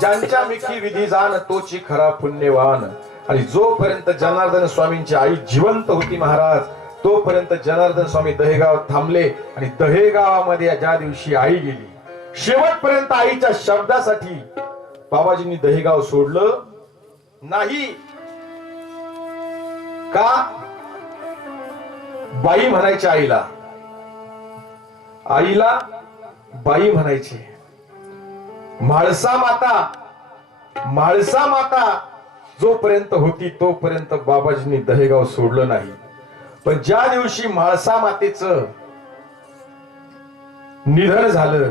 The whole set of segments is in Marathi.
ज्यांच्या मिठी विधी जाण तोची खरा पुण्यवान. आणि जोपर्यंत जनार्दन स्वामींची आई जिवंत होती महाराज तोपर्यंत जनार्दन स्वामी दहेगाव थांबले आणि दहेगावामध्ये ज्या दिवशी आई गेली शेवटपर्यंत आईच्या शब्दासाठी बाबाजींनी दहेगाव सोडलं. नाही. का? बाई म्हणायची आईला. आईला बाई म्हणायची. म्हाळसा माता म्हाळसा माता जोपर्यंत होती तोपर्यंत बाबाजींनी दहेगाव सोडलं नाही. पण ज्या दिवशी म्हाळसा मातेचं निधन झालं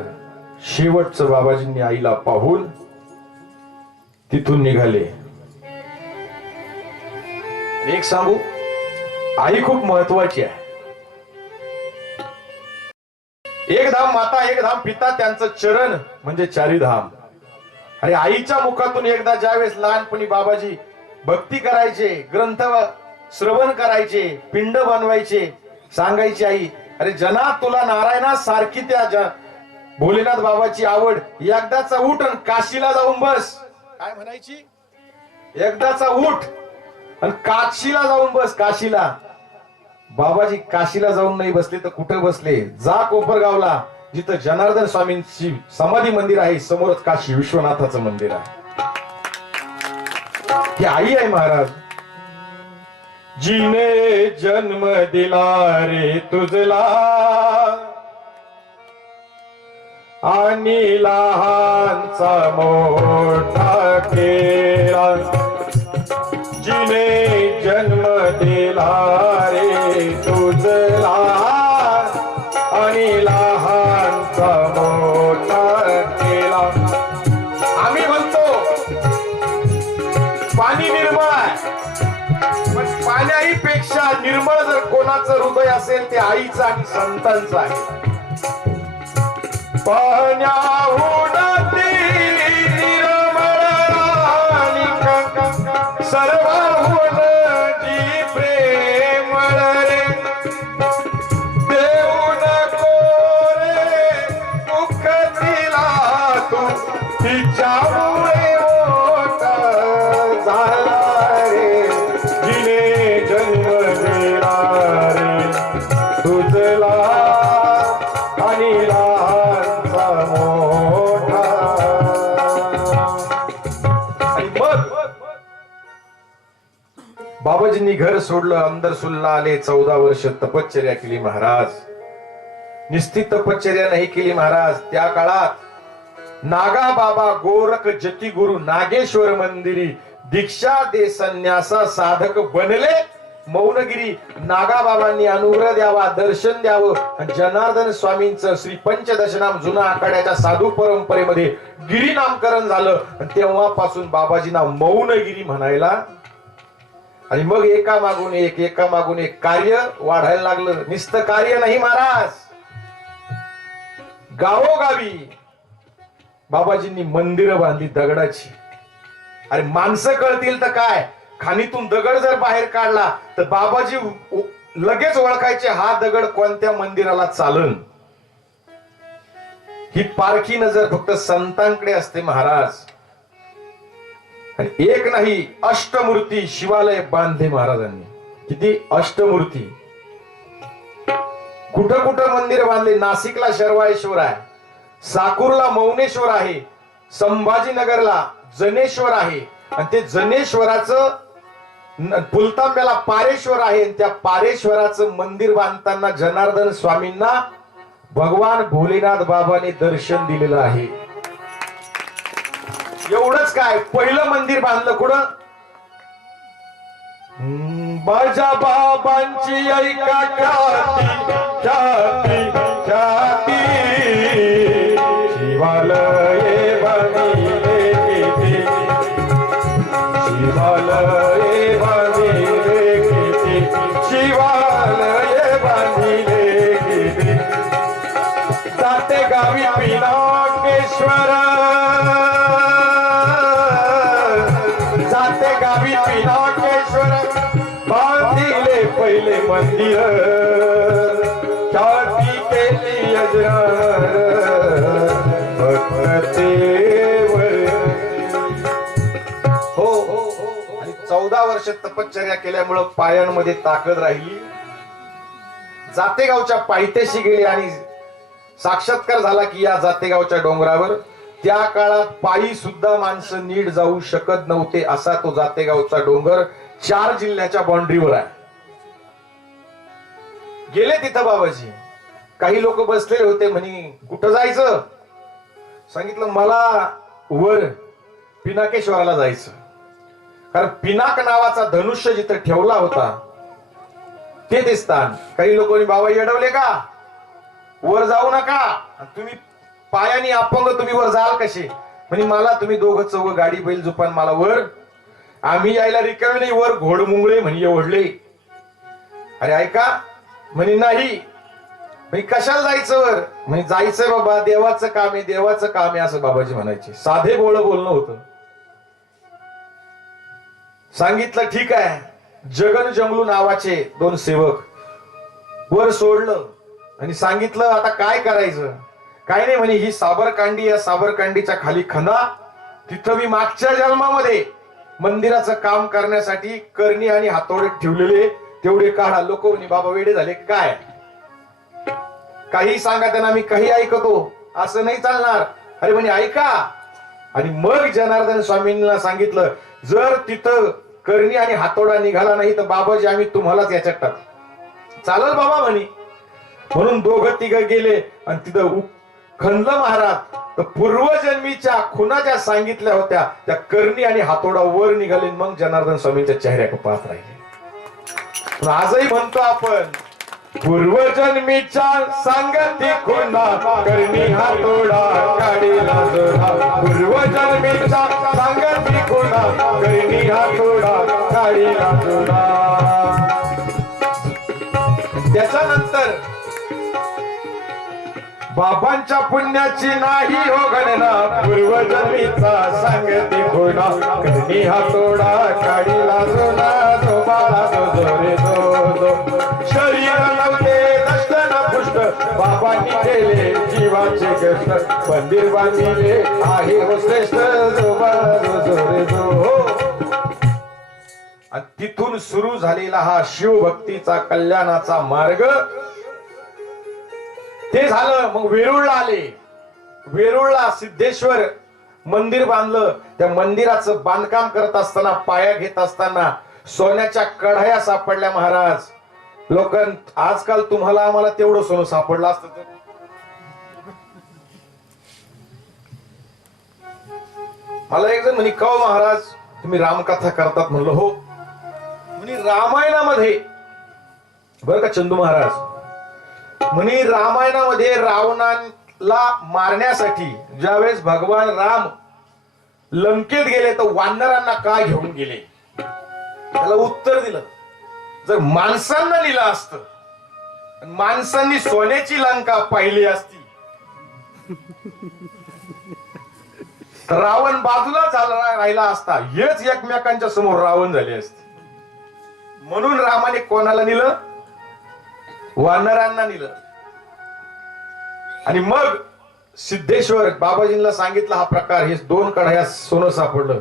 शेवटचं बाबाजींनी आईला पाहून तिथून निघाले. एक सांगू आई खूप महत्वाची आहे. एक धाम माता एक धाम पिता त्यांचं चरण म्हणजे चारी धाम. आणि आईच्या मुखातून एकदा ज्यावेळेस लहानपणी बाबाजी भक्ती करायचे ग्रंथ श्रवण करायचे पिंड बनवायचे सांगायची आई अरे जना तुला नारायणा सारखी त्या भोलेनाथ बाबाची आवड एकदाचा उठ आणि काशीला जाऊन बस. काय म्हणायची? एकदाचा उठ आणि काशीला जाऊन बस काशीला. बाबाजी काशीला जाऊन नाही बसले तर कुठे बसले? जा कोपरगावला जिथं जनार्दन स्वामींची समाधी मंदिर आहे समोरच काशी विश्वनाथाचं मंदिर आहे. ती आई आहे महाराज. जिने जन्म दिला रे तुझला. आणि लहानचा मोठा केला. जिने जन्म दिला कोणाचं हृदय असेल ते आईचं आणि संतांचं आहे. पाण्याहुडातील निर्मळ घर सोडलं अंदर सुल्ला आले चौदा वर्ष तपश्चर्या केली महाराज. निस्ती तपश्चर्या नाही केली महाराज. त्या काळात नागा बाबा गोरख जती गुरु नागेश्वर मंदिरी दीक्षा दे संन्यासा साधक बनले. मौनगिरी नागाबाबांनी अनुग्रह द्यावा दर्शन द्यावं. जनार्दन स्वामींच श्री पंचदशनाम जुना आखाड्याच्या साधू परंपरेमध्ये गिरी नामकरण झालं तेव्हापासून बाबाजींना मौनगिरी म्हणायला आणि मग एका मागून एक एका मागून एक कार्य वाढायला लागलं. नुसतं कार्य नाही महाराज. गावोगावी बाबाजींनी मंदिरं बांधली दगडाची. अरे माणसं कळतील तर काय? खाणीतून दगड जर बाहेर काढला तर बाबाजी लगेच ओळखायचे हा दगड कोणत्या मंदिराला चालन. ही पारखी नजर फक्त संतांकडे असते महाराज. एक नाही अष्टमूर्ती शिवालय बांधले महाराजांनी. किती? अष्टमूर्ती. कुठं कुठं मंदिर बांधले? नाशिकला शर्वाळेश्वर आहे साकूरला मौनेश्वर आहे संभाजीनगरला जनेश्वर आहे. आणि ते जनेश्वराचं पुलतांब्याला पारेश्वर आहे आणि त्या पारेश्वराचं मंदिर बांधताना जनार्दन स्वामींना भगवान भोलेनाथ बाबाने दर्शन दिलेलं आहे. एवढंच काय? पहिलं मंदिर बांधलं कुठं? माझ्या बाबांची ऐका वर्ष तपश्चर्या केल्यामुळं पायांमध्ये ताकद राहिली. जातेगावच्या पायथ्याशी गेले आणि साक्षात्कार झाला की या जातेगावच्या डोंगरावर. त्या काळात पायी सुद्धा माणसं नीट जाऊ शकत नव्हते असा तो जातेगावचा डोंगर चार जिल्ह्याच्या बाउंड्रीवर आहे. गेले तिथं बाबाजी. काही लोक बसलेले होते म्हणे कुठं जायचं? सांगितलं मला वर पिनाकेश्वराला जायचं. कारण पिनाक नावाचा धनुष्य जिथं ठेवला होता ते दिसतात काही लोकांनी बाबा येडवले का? वर जाऊ नका. तुम्ही पायाने अपंग तुम्ही वर जाल कसे? म्हणजे मला तुम्ही दोघं चौघ गाडी बैल जुपान मला वर. आम्ही यायला रिकामी नाही वर घोड मुंगळे म्हणे ओढले अरे ऐका. म्हणे नाही. म्हणजे कशाला जायचं वर? म्हणजे जायचं बाबा देवाचं काम आहे देवाचं काम आहे असं बाबाजी म्हणायचे. साधे बोळ बोलणं होतं. सांगितलं ठीक आहे. जगन जंगलू नावाचे दोन सेवक वर सोडलं आणि सांगितलं आता काय करायचं? काय नाही म्हणे ही साबरकांडी या साबरकांडीच्या खाली खंदा. तिथं मी मागच्या जन्मामध्ये मंदिराचं काम करण्यासाठी करणी आणि हातोडे ठेवलेले. तेवढे काढा. लोक म्हणे बाबा वेडे झाले. काय? काही सांगा त्यांना मी काही ऐकतो. असं नाही चालणार. अरे म्हणे ऐका. आणि मग जनार्दन स्वामींना सांगितलं जर तिथं करणी आणि हातोडा निघाला नाही तर बाबाजी आम्ही तुम्हालाच याच्यात टाक. चालल बाबा म्हणे. म्हणून दोघं तिघं गेले आणि तिथं उ- महाराज तर पूर्वजन्मीच्या खुना ज्या सांगितल्या होत्या त्या करणी आणि हातोडा वर निघाले मग जनार्दन स्वामींच्या चेहऱ्याकडे पाहत राहिले. पण आजही म्हणतो आपण पूर्वजन्मीच्या सांगती खुना करणी हातोडा काढीला जोडा. पूर्वजन्मीच्या सांगती खुना करणी हातोडा काढीला जोडा. त्याच्यानंतर बाबांच्या पुण्याची नाही हो गणना पूर्वजन्मीचा सांगती खुना करणी हातोडा काढीला जोडा. जो बाळा जो जोरे जो. बाबांनी केले जीवाचे कष्ट मंदिर बांधिले आहे हो श्रेष्ठ आणि तिथून सुरू झालेला हा शिवभक्तीचा कल्याणाचा मार्ग ते झालं मग वेरुळला आले. वेरुळला सिद्धेश्वर मंदिर बांधलं. त्या मंदिराचं बांधकाम करत असताना पाया घेत असताना सोन्याच्या कढया सापडल्या महाराज. लोक आजकाल तुम्हाला आम्हाला तेवढं सोनं सापडलं असतं तर. मला एक जण म्हणे का महाराज तुम्ही रामकथा करतात म्हणलं. हो. म्हणे रामायणामध्ये बरं का चंदू महाराज. म्हणे रामायणामध्ये रावणाला मारण्यासाठी ज्यावेळेस भगवान राम लंकेत गेले तर वानरांना का घेऊन गेले? त्याला उत्तर दिलं. जर माणसांना लिहिलं असत माणसांनी सोन्याची लंका पाहिली असती रावण बाजूला झाला राहिला असता हेच एकमेकांच्या समोर रावण झाले असते. म्हणून रामाने कोणाला नेलं? वानरांना नेलं. आणि मग सिद्धेश्वर बाबाजींना सांगितलं हा प्रकार हे दोन कढाया सोनं सापडलं.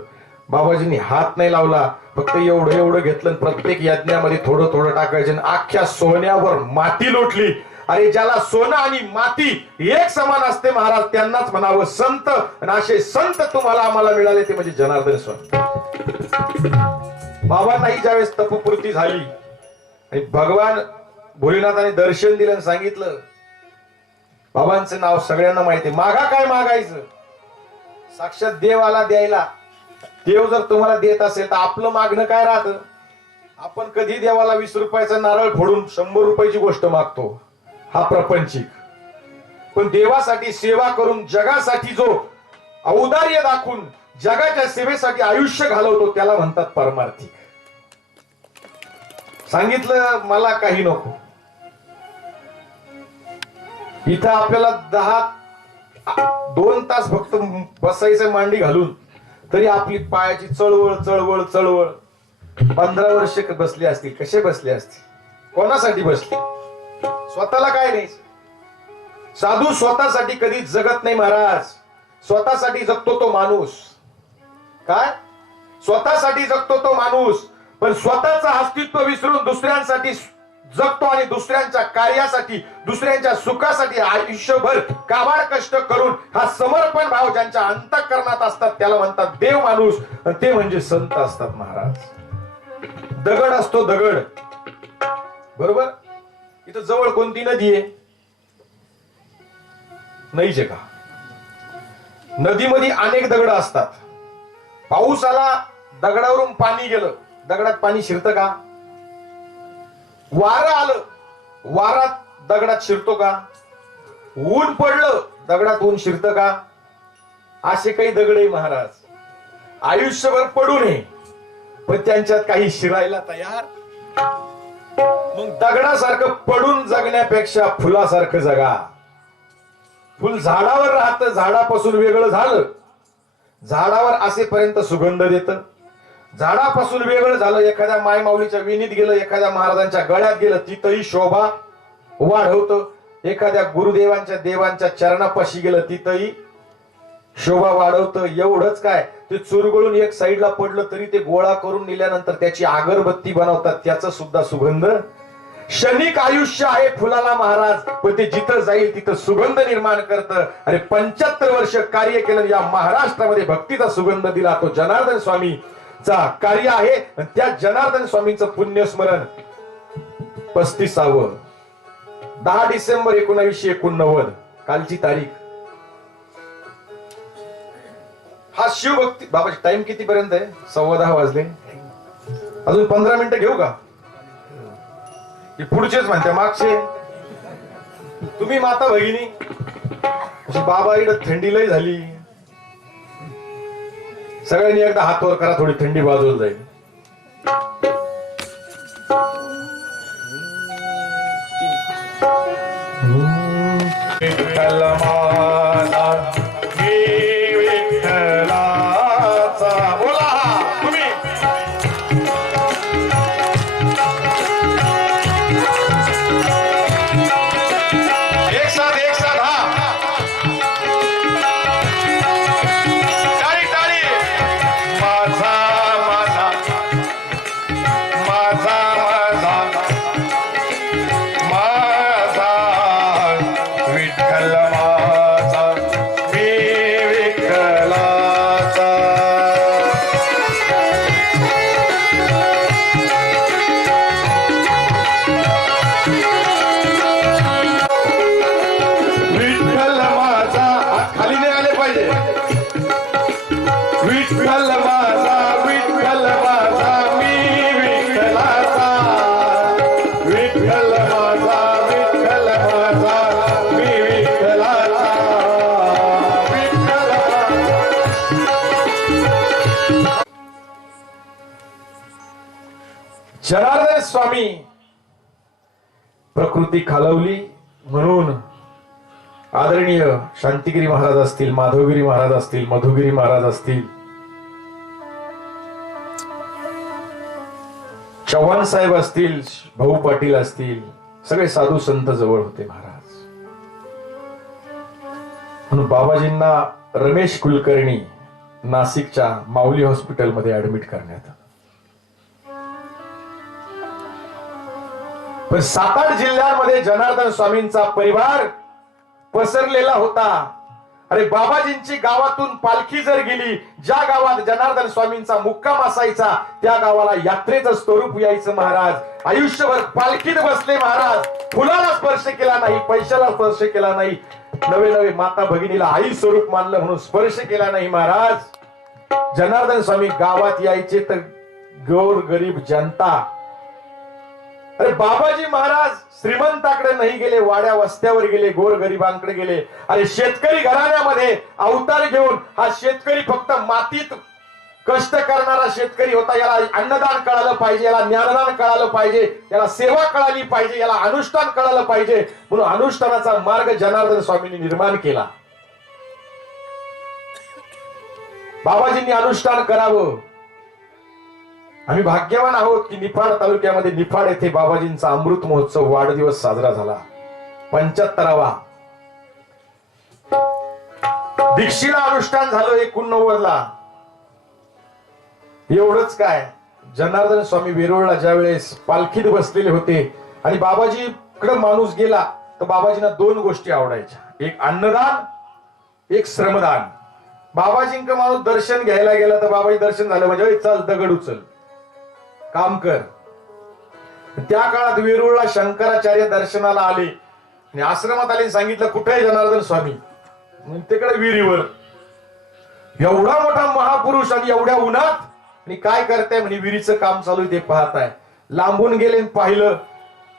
बाबाजींनी हात नाही लावला. फक्त एवढं एवढं घेतलं प्रत्येक यज्ञामध्ये थोडं थोडं टाकायचं आणि अख्ख्या सोन्यावर माती लोटली. अरे ज्याला सोनं आणि माती एक समान असते महाराज त्यांनाच म्हणावं संत. आणि असे संत तुम्हाला आम्हाला मिळाले ते म्हणजे जनार्दन स्वामी. बाबांनाही ज्यावेळेस तपपूर्ती झाली आणि भगवान भोलेनाथाने दर्शन दिलं आणि सांगितलं बाबांचं नाव सगळ्यांना माहिती आहे. मागा काय मागायचं? साक्षात देवाला द्यायला. देव जर तुम्हाला देत असेल तर आपलं मागणं काय राहतं? आपण कधी देवाला वीस रुपयाचा नारळ फोडून शंभर रुपयाची गोष्ट मागतो? हा प्रपंचिक. पण देवासाठी सेवा करून जगासाठी जो औदार्य दाखवून जगाच्या सेवेसाठी आयुष्य घालवतो त्याला म्हणतात परमार्थिक. सांगितलं मला काही नको. इथं आपल्याला दहा दोन तास फक्त बसायचं मांडी घालून तरी आपली पायाची चळवळ चळवळ चळवळ. पंधरा वर्ष बसली असतील कसे बसले असतील? कोणासाठी बसले? स्वतःला काय नाही. साधू स्वतःसाठी कधी जगत नाही महाराज. स्वतःसाठी जगतो तो माणूस. काय? स्वतःसाठी जगतो तो माणूस. पण स्वतःचं अस्तित्व विसरून दुसऱ्यांसाठी जगतो आणि दुसऱ्यांच्या कार्यासाठी दुसऱ्यांच्या सुखासाठी आयुष्यभर काबाड कष्ट करून हा समर्पण भाव ज्यांच्या अंतःकरणात असतात त्याला म्हणतात देव माणूस. ते म्हणजे संत असतात महाराज. दगड असतो दगड. बरोबर? इथं जवळ कोणती नदी आहे? नदीचे का? नदीमध्ये अनेक दगड असतात. पाऊस आला दगडावरून पाणी गेलं. दगडात पाणी शिरतं का? वारं आलं. वारात दगडात शिरतो का? ऊन पडलं दगडात ऊन शिरतं का? असे काही दगड आहे महाराज. आयुष्यभर पडू नये पण त्यांच्यात काही शिरायला तयार. मग दगडासारखं पडून जगण्यापेक्षा फुलासारखं जगा. फुल झाडावर राहतं झाडापासून वेगळं झालं. झाडावर असेपर्यंत सुगंध देत. झाडापासून वेगळं झालं. एखाद्या मायमाऊलीच्या विनीत गेलं एखाद्या महाराजांच्या गळ्यात गेलं तिथंही शोभा वाढवतं. एखाद्या गुरुदेवांच्या देवांच्या चरणापाशी गेलं तिथंही शोभा वाढवतं. एवढंच काय? ते चुरगळून एक साईडला पडलं तरी ते गोळा करून नेल्यानंतर त्याची अगरबत्ती बनवतात. त्याचा सुद्धा सुगंध क्षणिक आयुष्य आहे फुलाला महाराज. पण ते जिथं जाईल तिथं सुगंध निर्माण करतं. अरे पंच्याहत्तर वर्ष कार्य केलं या महाराष्ट्रामध्ये भक्तीचा सुगंध दिला तो जनार्दन स्वामी. चा कार्य आहे. त्या जनार्दन स्वामींचं पुण्यस्मरण पस्तीसावं. दहा डिसेंबर एकोणावीसशे एकोणनव्वद कालची तारीख. हा शिवभक्ती बाबा टाइम किती पर्यंत आहे? सव्वा दहा वाजले. अजून पंधरा मिनिटं घेऊ का? हे पुढचेच म्हणते मागचे. तुम्ही माता भगिनी बाबा इकडं थंडी लय झाली. सगळ्यांनी एकदा हात वर करा थोडी थंडी बाजूला जाईल. प्रकृती खालवली म्हणून आदरणीय शांतिगिरी महाराज असतील माधवगिरी महाराज असतील मधुगिरी महाराज असतील चव्हाण साहेब असतील भाऊ पाटील असतील सगळे साधू संत जवळ होते महाराज. म्हणून बाबाजींना रमेश कुलकर्णी नाशिकच्या माऊली हॉस्पिटलमध्ये ऍडमिट करण्यात पण सात आठ जिल्ह्यांमध्ये जनार्दन स्वामींचा परिवार पसरलेला होता. अरे बाबाजींची गावातून पालखी जर गेली ज्या गावात जनार्दन स्वामींचा मुक्काम असायचा त्या गावाला यात्रेचं स्वरूप यायचं महाराज. आयुष्यभर पालखीत बसले महाराज. फुलाला स्पर्श केला नाही पैशाला स्पर्श केला नाही. नवे नवे माता भगिनीला आई स्वरूप मानलं म्हणून स्पर्श केला नाही महाराज. जनार्दन स्वामी गावात यायचे तर गौर गरीब जनता अरे बाबाजी महाराज श्रीमंताकडे नाही गेले वाड्या वस्त्यावर गेले गोर गरिबांकडे गेले. अरे शेतकरी घराण्यामध्ये अवतार घेऊन हा शेतकरी फक्त मातीत कष्ट करणारा शेतकरी होता. याला अन्नदान कळालं पाहिजे याला ज्ञानदान कळालं पाहिजे याला सेवा कळाली पाहिजे याला अनुष्ठान कळालं पाहिजे. म्हणून अनुष्ठानाचा मार्ग जनार्दन स्वामींनी निर्माण केला. बाबाजींनी अनुष्ठान करावं. आम्ही भाग्यवान आहोत की निफाड तालुक्यामध्ये निफाड येथे बाबाजींचा अमृत महोत्सव वाढदिवस साजरा झाला. पंच्याहत्तरावा. दीक्षिला अनुष्ठान झालं एकोणनव्वद ला एवढंच काय? जनार्दन स्वामी वेरुळला ज्यावेळेस पालखीत बसलेले होते आणि बाबाजी कडे माणूस गेला तर बाबाजींना दोन गोष्टी आवडायच्या. एक अन्नदान एक श्रमदान. बाबाजींक माणूस दर्शन घ्यायला गेला तर बाबाजी दर्शन झालं म्हणजे चल दगड उचल. काम कर. त्या काळात वेरूळला शंकराचार्य दर्शनाला आले. आणि आश्रमात आले सांगितलं कुठे आहे जनार्दन स्वामी? तिकडे विहिरीवर. एवढा मोठा महापुरुष आणि एवढ्या उन्हात आणि काय करताय म्हणजे विहिरीचं काम चालू आहे ते पाहताय. लांबून गेले पाहिलं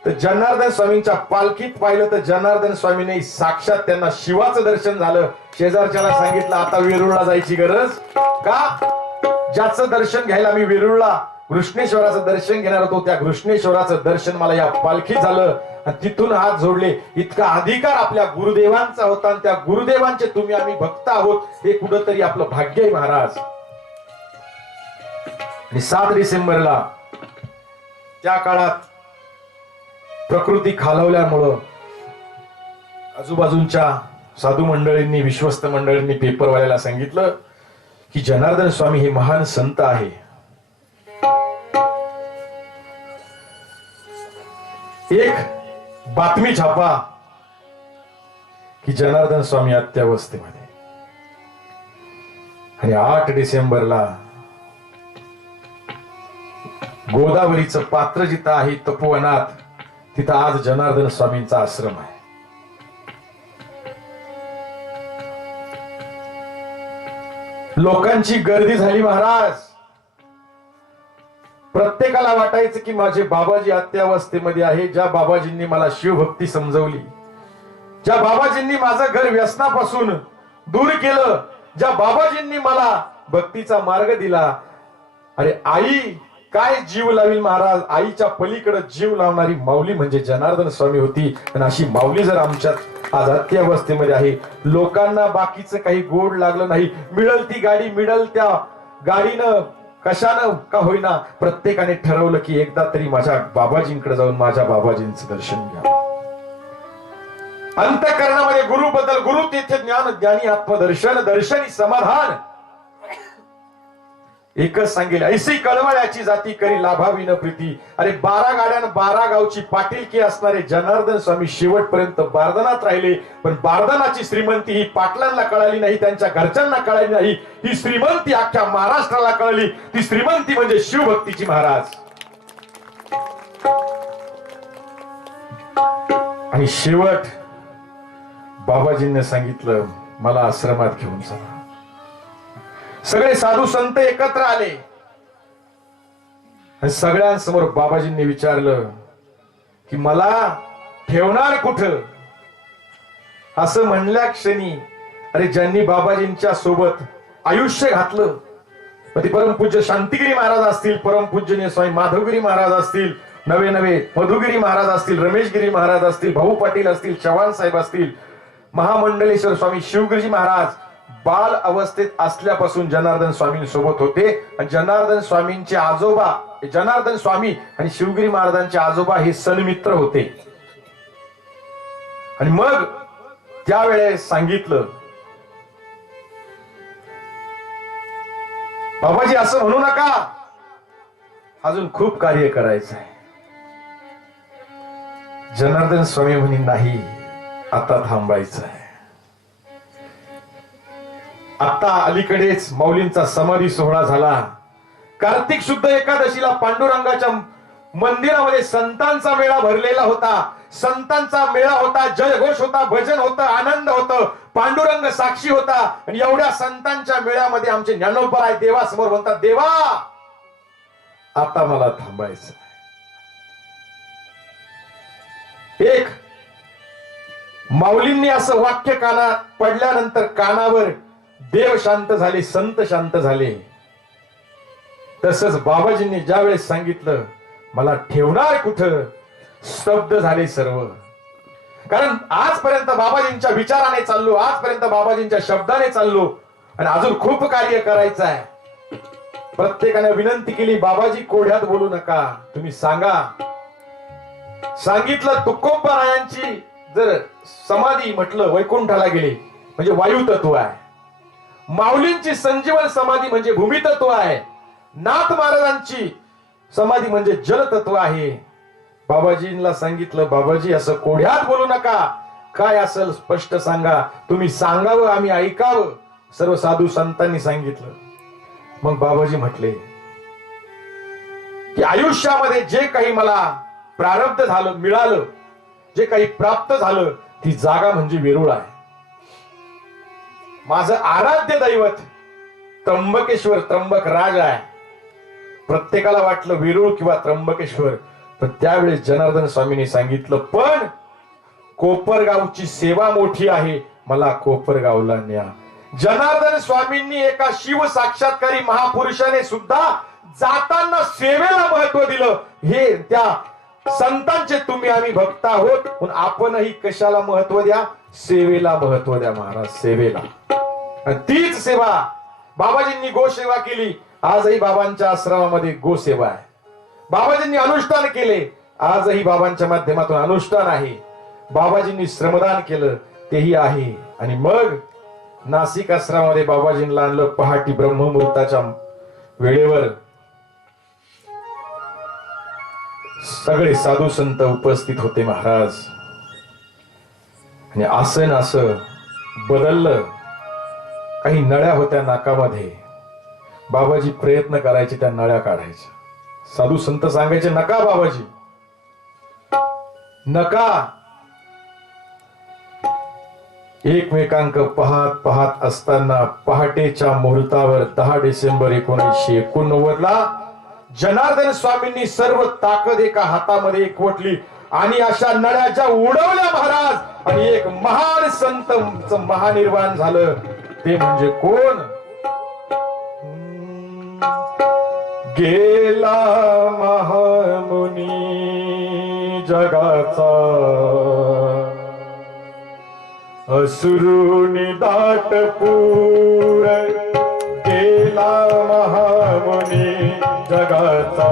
तर जनार्दन स्वामींच्या पालखीत पाहिलं तर जनार्दन स्वामीने साक्षात त्यांना शिवाचं दर्शन झालं. शेजारच्याला सांगितलं आता वेरूळला जायची गरज का? ज्याचं दर्शन घ्यायला मी वेरूळला कृष्णेश्वराचं दर्शन घेणार होतो. त्या कृष्णेश्वराचं दर्शन मला या पालखी झालं. आणि तिथून हात जोडले. इतका अधिकार आपल्या गुरुदेवांचा होता आणि त्या गुरुदेवांचे तुम्ही आम्ही भक्त आहोत. हे कुठंतरी आपलं भाग्य आहे महाराज. आणि सात डिसेंबरला त्या काळात प्रकृती खालवल्यामुळं आजूबाजूंच्या साधू मंडळींनी विश्वस्त मंडळींनी पेपरवाल्याला सांगितलं की जनार्दन स्वामी हे महान संत आहे. एक बातमी छापा की जनार्दन स्वामी अत्यावस्थेमध्ये. आणि आठ डिसेंबरला गोदावरीचं पात्र जिथं आहे तपोवनात तिथं आज जनार्दन स्वामींचा आश्रम आहे. लोकांची गर्दी झाली महाराज. प्रत्येकाला वाटायचं की माझे बाबाजी अत्यावस्थेमध्ये आहे ज्या बाबाजींनी मला शिवभक्ती समजवली. ज्या बाबाजींनी माझं घर व्यसनापासून दूर केलं ज्या बाबाजींनी मला भक्तीचा मार्ग दिला अरे आई काय जीव लावील महाराज? आईच्या पलीकडे जीव लावणारी माऊली म्हणजे जनार्दन स्वामी होती. आणि अशी माऊली जर आमच्यात आज अत्यावस्थेमध्ये आहे लोकांना बाकीचं काही गोड लागलं नाही मिळल ती गाडी मिळल त्या गाडीनं कशानं का होईना प्रत्येकाने ठरवलं की एकदा तरी माझ्या बाबाजींकडे जाऊन माझ्या बाबाजींचं दर्शन घ्या. अंतकरणामध्ये गुरु बद्दल गुरु तिथे ज्ञान ज्ञानी आत्मदर्शन दर्शनी समाधान. एकच सांगेल ऐसी कळवळ्याची जाती करी लाभावी न प्रीती. अरे बारा गाड्यान बारा गावची पाटीलकी असणारे जनार्दन स्वामी शेवटपर्यंत बारदानात राहिले. पण बारदानाची श्रीमंती ही पाटलांना कळाली नाही त्यांच्या घरच्यांना कळाली नाही. ही श्रीमंती अख्ख्या महाराष्ट्राला कळली. ती श्रीमंती म्हणजे शिवभक्तीची महाराज. आणि शेवट बाबाजींनी सांगितलं मला आश्रमात घेऊन चला. सगळे साधू संत एकत्र आले. आणि सगळ्यांसमोर बाबाजींनी विचारलं की मला ठेवणार कुठं? असं म्हणल्या क्षणी अरे ज्यांनी बाबाजींच्या सोबत आयुष्य घातलं मग ते परमपूज्य शांतिगिरी महाराज असतील परमपूज्यनीय स्वामी माधवगिरी महाराज असतील नवे नवे मधुगिरी महाराज असतील रमेशगिरी महाराज असतील भाऊ पाटील असतील चव्हाण साहेब असतील महामंडलेश्वर स्वामी शिवगिरीजी महाराज बाल अवस्थेत असल्यापासून जनार्दन स्वामींसोबत होते. आणि जनार्दन स्वामींचे आजोबा जनार्दन स्वामी आणि शिवगिरी महाराजांचे आजोबा हे सनमित्र होते. आणि मग त्यावेळेस सांगितलं बाबाजी असं म्हणू नका. अजून खूप कार्य करायचं आहे. जनार्दन स्वामी म्हणे नाही आता थांबायचं आहे. आता अलीकडेच माऊलींचा समाधी सोहळा झाला. कार्तिक शुद्ध एकादशीला पांडुरंगाच्या मंदिरामध्ये संतांचा मेळा भरलेला होता. संतांचा मेळा होता जयघोष होता भजन होतं आनंद होतं पांडुरंग साक्षी होता. आणि एवढ्या संतांच्या मेळ्यामध्ये आमचे ज्ञानोबर आहे देवासमोर म्हणतात देवा आता मला थांबायचं एक माऊलींनी असं वाक्य काना पडल्यानंतर कानावर देव शांत झाले संत शांत झाले. तसंच बाबाजींनी ज्यावेळेस सांगितलं मला ठेवणार कुठं? स्तब्ध झाले सर्व. कारण आजपर्यंत बाबाजींच्या विचाराने चाललो आजपर्यंत बाबाजींच्या शब्दाने चाललो आणि अजून खूप कार्य करायचं आहे. प्रत्येकाने विनंती केली बाबाजी कोढ्यात बोलू नका. तुम्ही सांगा. सांगितलं तुकोबरायांची जर समाधी म्हटलं वैकुंठाला गेली म्हणजे वायू तत्व आहे. माऊलींची संजीवन समाधी म्हणजे भूमितत्व आहे. नाथ महाराजांची समाधी म्हणजे जलतत्व आहे. बाबाजींना सांगितलं बाबाजी असं कोढ्यात बोलू नका. काय असेल स्पष्ट सांगा. तुम्ही सांगावं आम्ही ऐकावं. सर्व साधू संतांनी सांगितलं. मग बाबाजी म्हटले की आयुष्यामध्ये जे काही मला प्रारब्ध झालं मिळालं जे काही प्राप्त झालं ती जागा म्हणजे वेरूळ आहे. माझं आराध्य दैवत त्र्यंबकेश्वर त्र्यंबक राज आहे. प्रत्येकाला वाटलं विरुळ किंवा त्र्यंबकेश्वर पण त्यावेळेस जनार्दन स्वामींनी सांगितलं पण कोपरगावची सेवा मोठी आहे मला कोपरगावला न्या. जनार्दन स्वामींनी एका शिव साक्षात्कारी महापुरुषाने सुद्धा जाताना सेवेला महत्त्व दिलं. हे त्या संतांचे तुम्ही आम्ही भक्त आहोत. पण आपणही कशाला महत्त्व द्या? सेवेला महत्त्व द्या महाराज सेवेला. तीच सेवा बाबाजींनी गोसेवा केली. आजही बाबांच्या आश्रमामध्ये गोसेवा आहे. बाबाजींनी अनुष्ठान केले. आजही बाबांच्या माध्यमातून अनुष्ठान आहे. बाबाजींनी श्रमदान केलं तेही आहे. आणि मग नाशिक आश्रमामध्ये बाबाजींना आणलं पहाटी ब्रह्ममुहूर्ताच्या वेळेवर सगळे साधू संत उपस्थित होते महाराज. आणि असं न असं बदललं. काही नळ्या होत्या नाकामध्ये. बाबाजी प्रयत्न करायचे त्या नळ्या काढायच्या साधू संत सांगायचे नका बाबाजी. नका. एकमेकांक पाहत पाहत असताना पहाटेच्या मुहूर्तावर दहा डिसेंबर एकोणीसशे एकोणनव्वद ला जनार्दन स्वामींनी सर्व ताकद एका हातामध्ये एकवटली आणि अशा नळ्याच्या उडवल्या महाराज. आणि एक महान संत महानिर्वाण झालं. ते म्हणजे कोण? गेला महामुनी जगाचा. असुरुनी दाटपूर गेला महामुनी जगाचा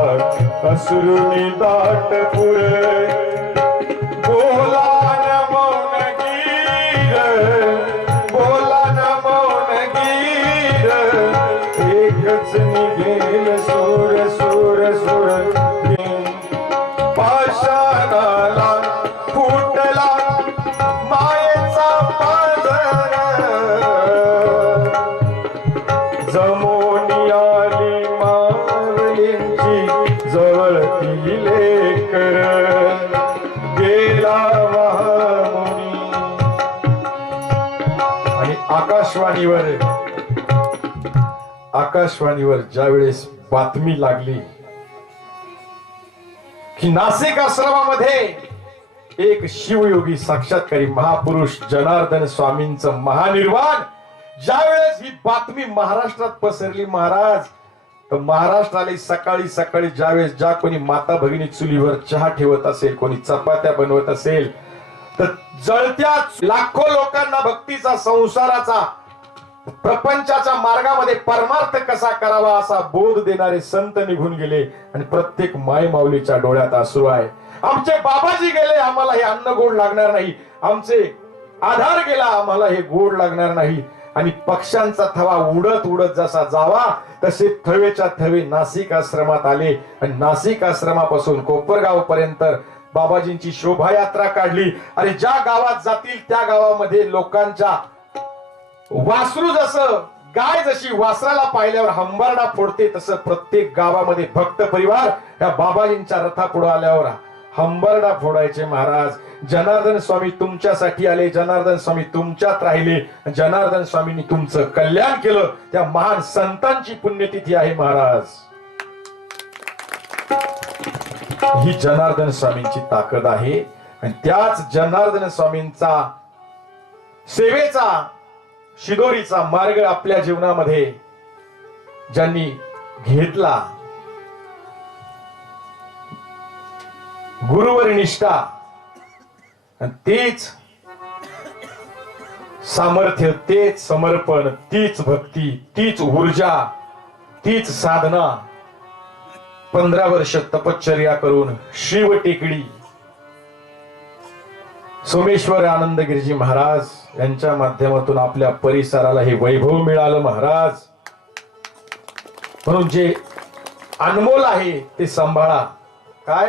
असुरुनी पुरे. बोला आकाशवाणीवर ज्यावेळेस बातमी लागली की नाशिक आश्रमामध्ये एक शिवयोगी साक्षात्कारी महापुरुष जनार्दन स्वामींचं महानिर्वाण ज्यावेळेस ही बातमी महाराष्ट्रात पसरली महाराज तर महाराष्ट्राला सकाळी सकाळी ज्यावेळेस ज्या कोणी माता भगिनी चुलीवर चहा ठेवत असेल कोणी चपात्या बनवत असेल तर जळत्या लाखो लोकांना भक्तीचा संसाराचा प्रपंचाच्या मार्गामध्ये परमार्थ कसा करावा असा बोध देणारे संत निघून गेले आणि प्रत्येक माय माऊलीच्या डोळ्यात अश्रू आहे. आमचे बाबाजी गेले आम्हाला हे अन्न गोड लागणार नाही. आमचे आधार गेला आम्हाला हे गोड लागणार नाही. आणि पक्ष्यांचा थवा उडत उडत जसा जावा तसे थवेच्या थवे नाशिक आश्रमात आले. आणि नाशिक आश्रमापासून कोपरगाव पर्यंत बाबाजींची शोभायात्रा काढली. आणि ज्या गावात जातील त्या गावामध्ये लोकांच्या वासरू जसं गाय जशी वासराला पाहिल्यावर हंबारडा फोडते तसं प्रत्येक गावामध्ये भक्त परिवार या बाबाजींच्या रथा पुढे आल्यावर हंबरडा फोडायचे महाराज. जनार्दन स्वामी तुमच्यासाठी आले जनार्दन स्वामी तुमच्यात राहिले जनार्दन स्वामींनी तुमचं कल्याण केलं. त्या महान संतांची पुण्यतिथी आहे महाराज. ही जनार्दन स्वामींची ताकद आहे. आणि त्याच जनार्दन स्वामींचा सेवेचा शिदोरीचा मार्ग आपल्या जीवनामध्ये ज्यांनी घेतला गुरुवर निष्ठा तीच तेच सामर्थ्य तेच समर्पण तीच भक्ती तीच ऊर्जा तीच साधना पंधरा वर्ष तपश्चर्या करून शिव टेकडी सोमेश्वर आनंद गिरीजी महाराज यांच्या माध्यमातून आपल्या परिसराला हे वैभव मिळालं महाराज. म्हणून जे अनमोल आहे ते सांभाळा. काय?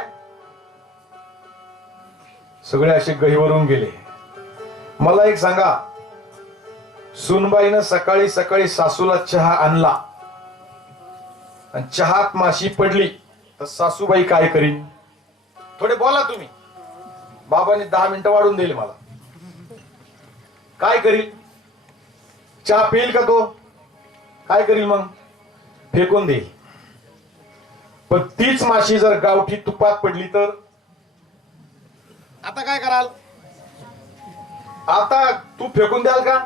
सगळे असे गहीवरून गेले. मला एक सांगा. सुनबाईनं सकाळी सकाळी सासूला चहा आणला. आणि चहात माशी पडली तर सासूबाई काय करीन? थोडे बोला तुम्ही. बाबांनी दहा मिनिटं वाढून देईल मला. काय करील? चहा पिईल का तो? काय करील मग? फेकून देईल. पण तीच माशी जर गावठी तुपात पडली तर? आता काय कराल? आता तू फेकून द्याल का?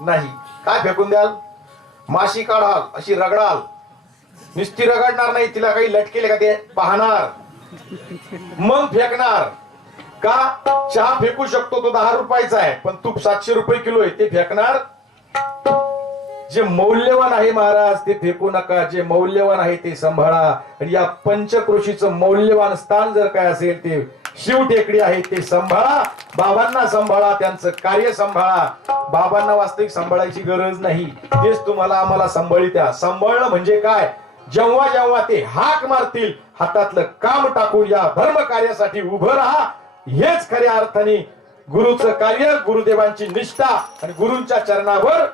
नाही. काय फेकून द्याल? माशी काढाल अशी रगडाल. नुसती रगडणार नाही तिला काही लटकेले का ते? पाहणार. मग फेकणार. का चहा फेकू शकतो तो दहा रुपयाचा आहे पण तूप सातशे रुपये किलो आहे ते फेकणार? जे मौल्यवान आहे महाराज ते फेकू नका. जे मौल्यवान आहे ते सांभाळा. आणि या पंचकृषीचं मौल्यवान स्थान जर काय असेल ते शिव टेकडी आहे ते सांभाळा. बाबांना सांभाळा त्यांचं कार्य सांभाळा. बाबांना वास्तविक सांभाळायची गरज नाही. तेच तुम्हाला आम्हाला सांभाळी द्या सांभाळणं म्हणजे काय? जेव्हा जेव्हा ते हाक मारतील हातातलं काम टाकून या धर्म कार्यासाठी उभं राहा. हेच खऱ्या अर्थाने गुरुचं कार्य गुरुदेवांची निष्ठा आणि गुरुंच्या चरणावर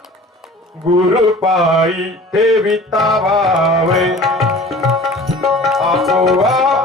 गुरु पायी देवी तावावे आपोआ